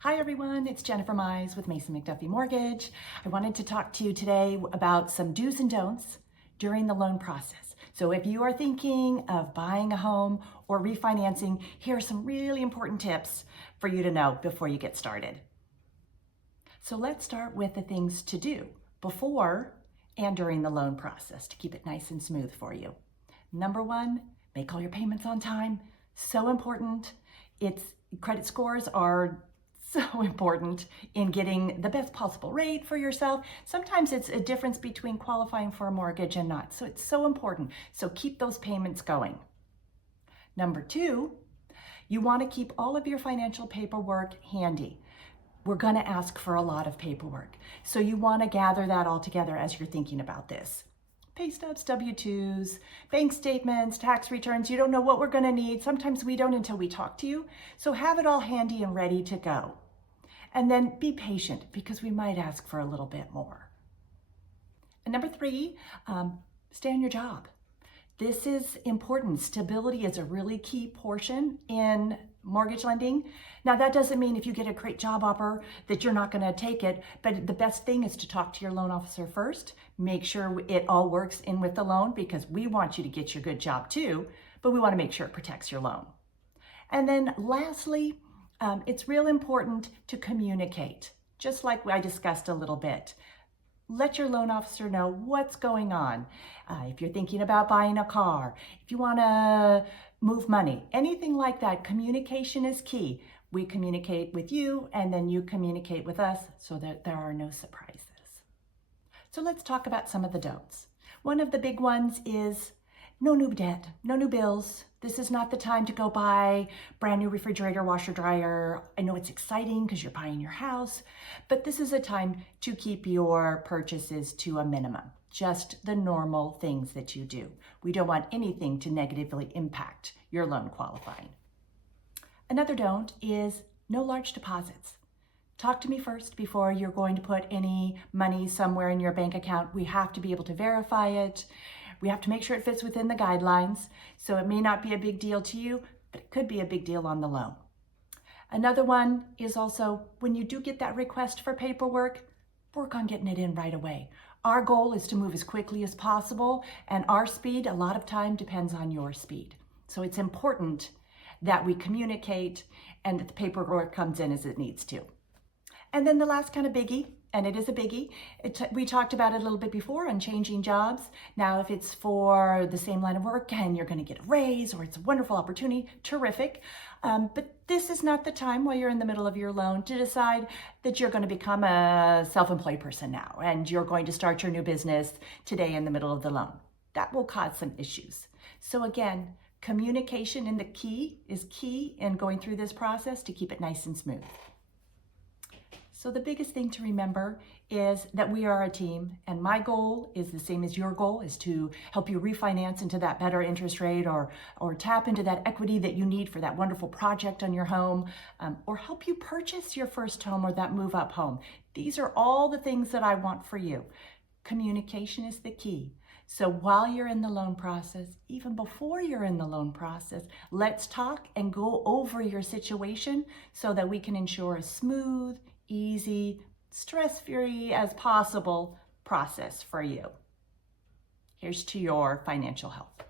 Hi everyone, it's jmize with Mason McDuffie Mortgage. I wanted to talk to you today about some do's and don'ts during the loan process. So if you are thinking of buying a home or refinancing, here are some really important tips for you to know before you get started. So let's start with the things to do before and during the loan process to keep it nice and smooth for you. Number one, make all your payments on time. So important. Credit scores are so important in getting the best possible rate for yourself. Sometimes it's a difference between qualifying for a mortgage and not. So it's so important. So keep those payments going. Number two, you want to keep all of your financial paperwork handy. We're going to ask for a lot of paperwork. So you want to gather that all together as you're thinking about this. Pay stubs, W-2s, bank statements, tax returns. You don't know what we're going to need. Sometimes we don't until we talk to you. So have it all handy and ready to go. And then be patient because we might ask for a little bit more. And number three, stay on your job. This is important. Stability is a really key portion in mortgage lending. Now that doesn't mean if you get a great job offer that you're not going to take it, but the best thing is to talk to your loan officer first. Make sure it all works in with the loan because we want you to get your good job too, but we want to make sure it protects your loan. And then lastly, it's real important to communicate, just like I discussed a little bit. Let your loan officer know what's going on. If you're thinking about buying a car, if you want to move money, anything like that, communication is key. We communicate with you and then you communicate with us so that there are no surprises. So let's talk about some of the don'ts. One of the big ones is no new debt, no new bills. This is not the time to go buy brand new refrigerator, washer, dryer. I know it's exciting because you're buying your house, but this is a time to keep your purchases to a minimum, just the normal things that you do. We don't want anything to negatively impact your loan qualifying. Another don't is no large deposits. Talk to me first before you're going to put any money somewhere in your bank account. We have to be able to verify it. We have to make sure it fits within the guidelines. So it may not be a big deal to you, but it could be a big deal on the loan. Another one is also when you do get that request for paperwork, work on getting it in right away. Our goal is to move as quickly as possible, and our speed a lot of time depends on your speed. So it's important that we communicate and that the paperwork comes in as it needs to. And then the last kind of biggie, and it is a biggie, we talked about it a little bit before on changing jobs. Now, if it's for the same line of work and you're going to get a raise or it's a wonderful opportunity, terrific. But this is not the time while you're in the middle of your loan to decide that you're going to become a self-employed person now and you're going to start your new business today in the middle of the loan. That will cause some issues. So again, communication is key in going through this process to keep it nice and smooth. So the biggest thing to remember is that we are a team, and my goal is the same as your goal, is to help you refinance into that better interest rate or tap into that equity that you need for that wonderful project on your home, or help you purchase your first home or that move up home. These are all the things that I want for you. Communication is the key. So while you're in the loan process, even before you're in the loan process, let's talk and go over your situation so that we can ensure a smooth, easy, stress-free as possible process for you. Here's to your financial health.